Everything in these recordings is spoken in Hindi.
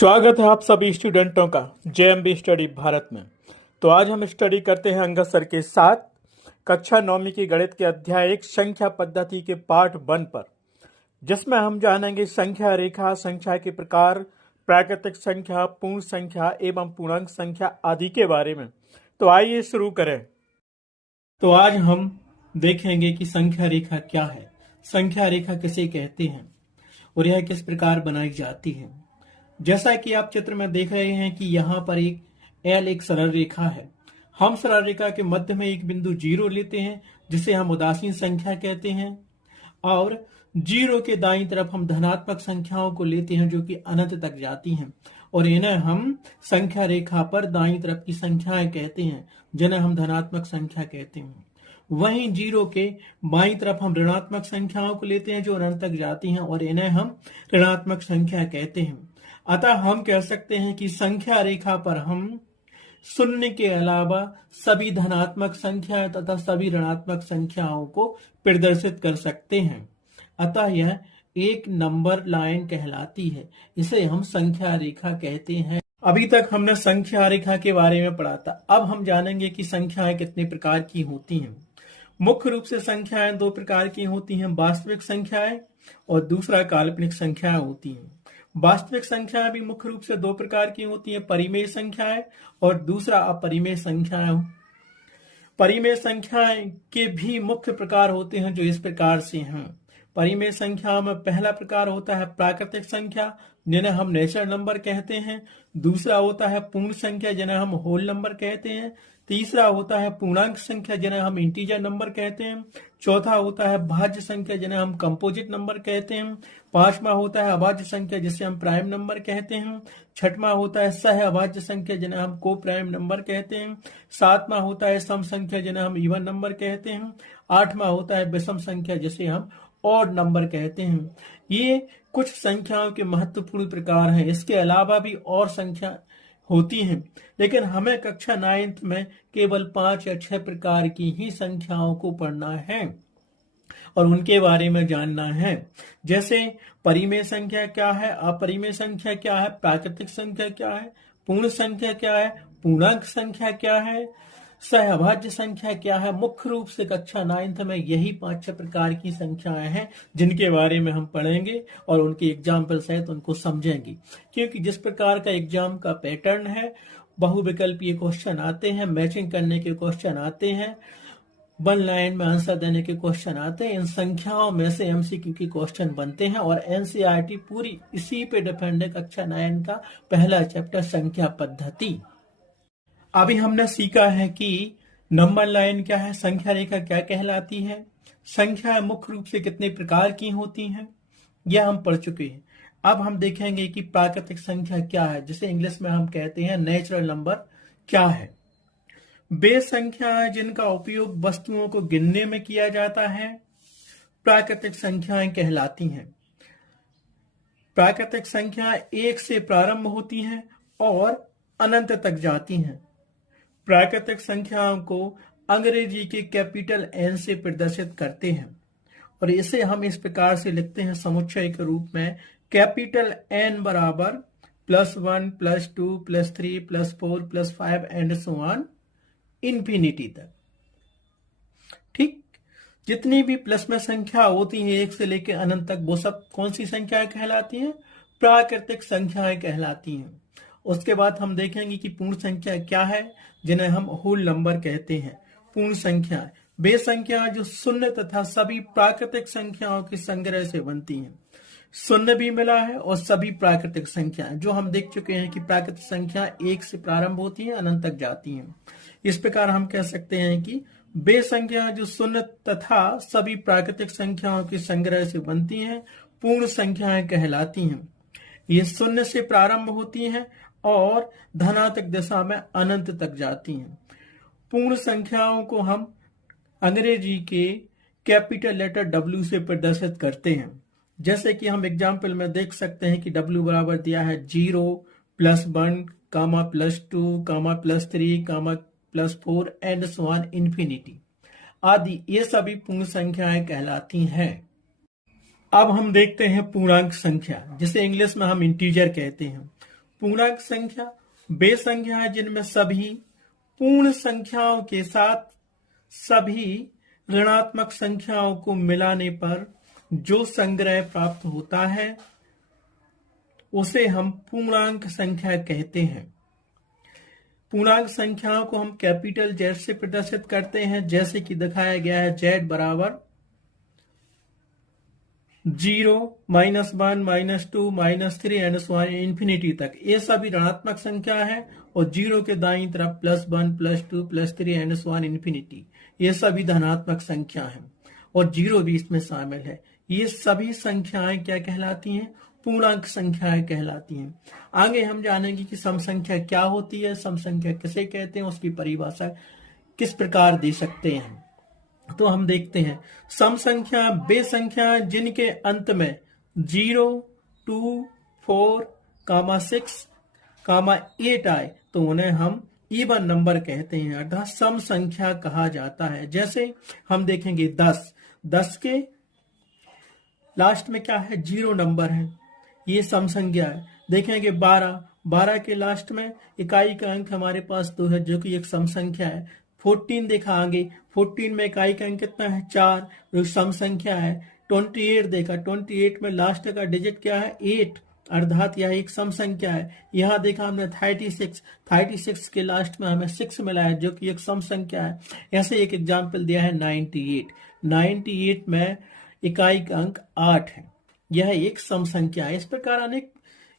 स्वागत है आप सभी स्टूडेंटों का जेएमबी स्टडी भारत में। तो आज हम स्टडी करते हैं अंगद सर के साथ कक्षा 9वीं की गणित के अध्याय 1 संख्या पद्धति के पार्ट 1 पर, जिसमें हम जानेंगे संख्या रेखा, संख्या के प्रकार, प्राकृतिक संख्या, पूर्ण संख्या एवं पूर्णांक संख्या आदि के बारे में। तो आइए शुरू करें। तो आज हम देखेंगे कि संख्या रेखा क्या है, संख्या रेखा किसे कहते हैं और यह किस प्रकार बनाई जाती है। जैसा कि आप चित्र में देख रहे हैं कि यहाँ पर एक सरल रेखा है। हम सरल रेखा के मध्य में एक बिंदु 0 लेते हैं जिसे हम उदासीन संख्या कहते हैं, और 0 के दाईं तरफ हम धनात्मक संख्याओं को लेते हैं जो कि अनंत तक जाती हैं, और इन्हें हम संख्या रेखा पर दाईं तरफ की संख्याएं कहते हैं जिन्हें हम धनात्मक संख्या कहते हैं। वहीं 0 के बाईं तरफ हम ऋणात्मक संख्याओं को लेते हैं जो अनंत तक जाती हैं, और इन्हें हम ऋणात्मक संख्या कहते हैं। अतः हम कह सकते हैं कि संख्या रेखा पर हम शून्य के अलावा सभी धनात्मक संख्याएं तथा सभी ऋणात्मक संख्याओं को प्रदर्शित कर सकते हैं। अतः यह एक नंबर लाइन कहलाती है, इसे हम संख्या रेखा कहते हैं। अभी तक हमने संख्या रेखा के बारे में पढ़ा था। अब हम जानेंगे कि संख्याएं कितने प्रकार की होती हैं। मुख्य रूप से संख्याएं 2 प्रकार की होती हैं, वास्तविक संख्याएं और दूसरा काल्पनिक संख्याएं होती हैं। वास्तविक संख्याएं भी मुख्य रूप से 2 प्रकार की होती हैं, परिमेय संख्याएं और दूसरा अपरिमेय संख्याएं। परिमेय संख्याएं के भी मुख्य प्रकार होते हैं जो इस प्रकार से हैं। परिमेय संख्याओं में पहला प्रकार होता है प्राकृतिक संख्या जिन्हें हम नेचुरल नंबर कहते हैं। दूसरा होता है पूर्ण संख्या जिन्हें हम होल नंबर कहते हैं। तीसरा होता है पूर्णांक संख्या जिन्हें हम इंटीजर नंबर कहते हैं। चौथा होता है भाज्य संख्या जिन्हें हम कंपोजिट नंबर कहते हैं। पांचवा होता है अभाज्य संख्या जिसे हम प्राइम नंबर कहते हैं। छठवां होता है सह अभाज्य संख्या जिन्हें हम को प्राइम नंबर कहते हैं। सातवां होता है सम संख्या जिन्हें हम इवन नंबर कहते हैं। आठवां होता है विषम संख्या जिसे हम ऑड नंबर कहते हैं। ये कुछ संख्याओं के महत्वपूर्ण प्रकार हैं। इसके अलावा भी और संख्या होती हैं, लेकिन हमें कक्षा 9th में केवल 5 या 6 प्रकार की ही संख्याओं को पढ़ना है और उनके बारे में जानना है। जैसे परिमेय संख्या क्या है, अपरिमेय संख्या क्या है, प्राकृतिक संख्या क्या है, पूर्ण संख्या क्या है, पूर्णांक संख्या क्या है, सहअभाज्य संख्या क्या है। मुख्य रूप से कक्षा 9th में यही 5-6 प्रकार की संख्याएं हैं जिनके बारे में हम पढ़ेंगे और उनके एग्जाम्पल सहित उनको समझेंगे। क्योंकि जिस प्रकार का एग्जाम का पैटर्न है, बहुविकल्पीय क्वेश्चन आते हैं, मैचिंग करने के क्वेश्चन आते हैं, 1 लाइन में आंसर देने के क्वेश्चन आते हैं, इन संख्याओं में से एमसीक्यू के क्वेश्चन बनते हैं और एनसीईआरटी पूरी इसी पे डिपेंड है। कक्षा 9 का पहला चैप्टर संख्या पद्धति। अभी हमने सीखा है कि नंबर लाइन क्या है, संख्या रेखा क्या कहलाती है, संख्याएं मुख्य रूप से कितने प्रकार की होती हैं, यह हम पढ़ चुके हैं। अब हम देखेंगे कि प्राकृतिक संख्या क्या है, जिसे इंग्लिश में हम कहते हैं नेचुरल नंबर क्या है। वे संख्याएं जिनका उपयोग वस्तुओं को गिनने में किया जाता है प्राकृतिक संख्याएं कहलाती हैं। प्राकृतिक संख्याएं 1 से प्रारंभ होती हैं और अनंत तक जाती हैं। प्राकृतिक संख्याओं को अंग्रेजी के कैपिटल एन से प्रदर्शित करते हैं और इसे हम इस प्रकार से लिखते हैं समुच्चय के रूप में, कैपिटल एन बराबर +1 +2 +3 +4 +5 एंड सो ऑन इंफिनिटी तक। ठीक, जितनी भी प्लस में संख्या होती है 1 से लेकर अनंत तक, वो सब कौन सी संख्याएं कहलाती हैं, प्राकृतिक संख्याएं कहलाती हैं। उसके बाद हम देखेंगे कि पूर्ण संख्या क्या है, जिन्हें हम होल नंबर कहते हैं। पूर्ण संख्या वे संख्या जो शून्य तथा सभी प्राकृतिक संख्याओं के संग्रह से बनती हैं। शून्य भी मिला है और सभी प्राकृतिक संख्याएं, जो हम देख चुके हैं कि प्राकृतिक संख्या 1 से प्रारंभ होती है, अनंत तक जाती हैं। इस प्रकार हम कह सकते हैं कि वे संख्या जो शून्य तथा सभी प्राकृतिक संख्याओं के संग्रह से बनती हैं पूर्ण संख्याएं कहलाती हैं। ये शून्य से प्रारंभ होती हैं और धनात्मक दिशा में अनंत तक जाती हैं। पूर्ण संख्याओं को हम अंग्रेजी के कैपिटल लेटर W से प्रदर्शित करते हैं। जैसे कि हम एग्जाम्पल में देख सकते हैं कि W बराबर दिया है 0 +1 +2 +3 +4 एंड सो ऑन इंफिनिटी आदि, ये सभी पूर्ण संख्याएं कहलाती हैं। अब हम देखते हैं पूर्णांक संख्या, जिसे इंग्लिश में हम इंटीजर कहते हैं। पूर्णांक संख्या वे संख्या है जिनमें सभी पूर्ण संख्याओं के साथ सभी ऋणात्मक संख्याओं को मिलाने पर जो संग्रह प्राप्त होता है उसे हम पूर्णांक संख्या कहते हैं। पूर्णांक संख्याओं को हम कैपिटल Z से प्रदर्शित करते हैं, जैसे कि दिखाया गया है Z बराबर 0, -1, -2, -3 एंड सो ऑन इंफिनिटी तक। ये सभी ऋणात्मक संख्या है और 0 के दाईं तरफ +1, +2, +3 एंड सो ऑन इंफिनिटी, ये सभी धनात्मक संख्या है और 0 भी इसमें शामिल है। ये सभी संख्याएं क्या कहलाती हैं? पूर्णांक संख्याएं कहलाती हैं। आगे हम जानेंगे कि सम संख्या क्या होती है, सम संख्या किसे कहते हैं, उसकी परिभाषा किस प्रकार दे सकते हैं। तो हम देखते हैं, सम संख्या वे संख्या जिनके अंत में 0, 2, 4, 6, 8 आए तो उन्हें हम इवन नंबर कहते हैं, अर्थात सम संख्या कहा जाता है। जैसे हम देखेंगे 10 के लास्ट में क्या है? 0 नंबर है, ये सम संख्या है। देखेंगे 12 के लास्ट में इकाई का अंक हमारे पास 2 है, जो कि एक सम संख्या है। 14 देखा आगे, 14 में इकाई का अंक कितना है? 4, जो सम संख्या है। 28 देखा, 28 में लास्ट का डिजिट क्या है? 8, अर्थात यह एक सम संख्या है। यहाँ देखा हमने 36 के लास्ट में हमें 6 मिला है, जो कि एक सम संख्या है। ऐसे एक एग्जाम्पल दिया है 98 में इकाई का अंक 8 है, यह एक सम संख्या है।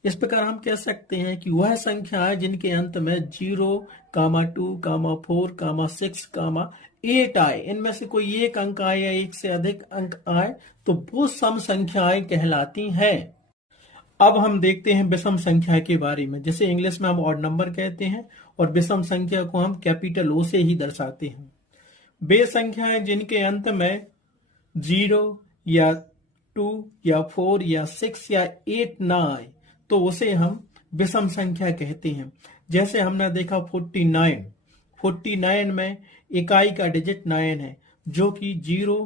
इस प्रकार हम कह सकते हैं कि वह संख्या है जिनके अंत में 0, 2, 4, 6, 8 आए, इनमें से कोई एक अंक आए या एक से अधिक अंक आए तो वो सम संख्याएं कहलाती हैं। अब हम देखते हैं विषम संख्या के बारे में, जैसे इंग्लिश में हम ऑड नंबर कहते हैं और विषम संख्या को हम कैपिटल ओ से ही दर्शाते हैं। वे संख्याएं जिनके अंत में 0 या 2 या 4 या 6 या 8 ना आए तो उसे हम विषम संख्या कहते हैं। जैसे हमने देखा 49 में इकाई का डिजिट 9 है, जो कि 0,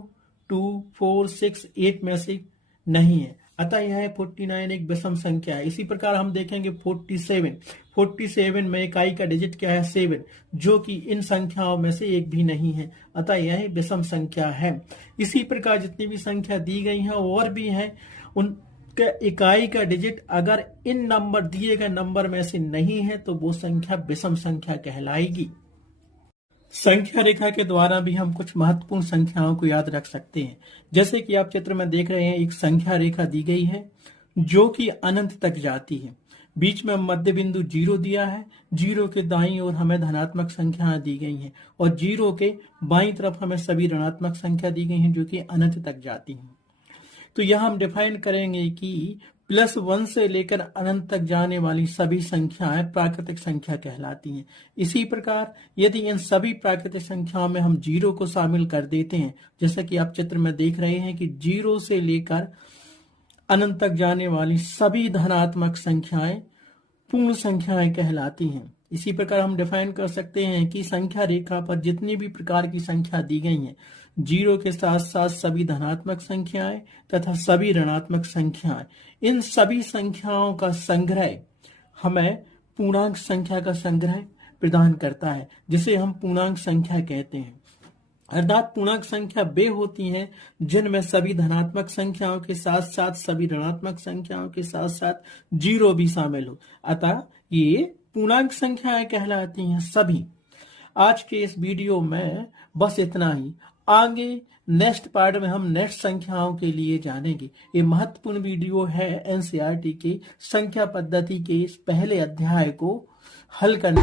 2, 4, 6, 8 में से नहीं है, अतः यह 49 एक विषम संख्या है। इसी प्रकार हम देखेंगे 47 में इकाई का डिजिट क्या है? 7, जो कि इन संख्याओं में से एक भी नहीं है, अतः यह विषम संख्या है। इसी प्रकार जितनी भी संख्या दी गई है और भी हैं, उनका इकाई का डिजिट अगर इन नंबर दिए गए नंबर में से नहीं है तो वो संख्या विषम संख्या कहलाएगी। संख्या रेखा के द्वारा भी हम कुछ महत्वपूर्ण संख्याओं को याद रख सकते हैं। जैसे कि आप चित्र में देख रहे हैं, एक संख्या रेखा दी गई है जो कि अनंत तक जाती है। बीच में मध्य बिंदु 0 दिया है, 0 के दाईं ओर हमें धनात्मक संख्याएं दी गई हैं और 0 के बाईं तरफ हमें सभी ऋणात्मक संख्या दी गई हैं जो कि अनंत तक जाती हैं। तो यह हम डिफाइन करेंगे कि +1 से लेकर अनंत तक जाने वाली सभी संख्याएं प्राकृतिक संख्या कहलाती हैं। इसी प्रकार यदि इन सभी प्राकृतिक संख्याओं में हम 0 को शामिल कर देते हैं, जैसा कि आप चित्र में देख रहे हैं कि 0 से लेकर अनंत तक जाने वाली सभी धनात्मक संख्याएं पूर्ण संख्याएं कहलाती हैं। इसी प्रकार हम डिफाइन कर सकते हैं कि संख्या रेखा पर जितनी भी प्रकार की संख्या दी गई हैं, 0 के साथ साथ सभी धनात्मक संख्याएं तथा सभी ऋणात्मक संख्याएं, इन सभी संख्याओं का संग्रह हमें पूर्णांक संख्या का संग्रह प्रदान करता है, जिसे हम पूर्णांक संख्या कहते हैं। अर्थात पूर्णांक संख्या वे होती हैं जिनमें सभी धनात्मक संख्याओं के साथ साथ सभी ऋणात्मक संख्याओं के साथ साथ 0 भी शामिल हो, अतः ये पूर्णांक संख्याएं कहलाती हैं सभी। आज के इस वीडियो में बस इतना ही। आगे नेक्स्ट पार्ट में हम नेक्स्ट संख्याओं के लिए जानेंगे। ये महत्वपूर्ण वीडियो है एनसीईआरटी के संख्या पद्धति के इस पहले अध्याय को हल करने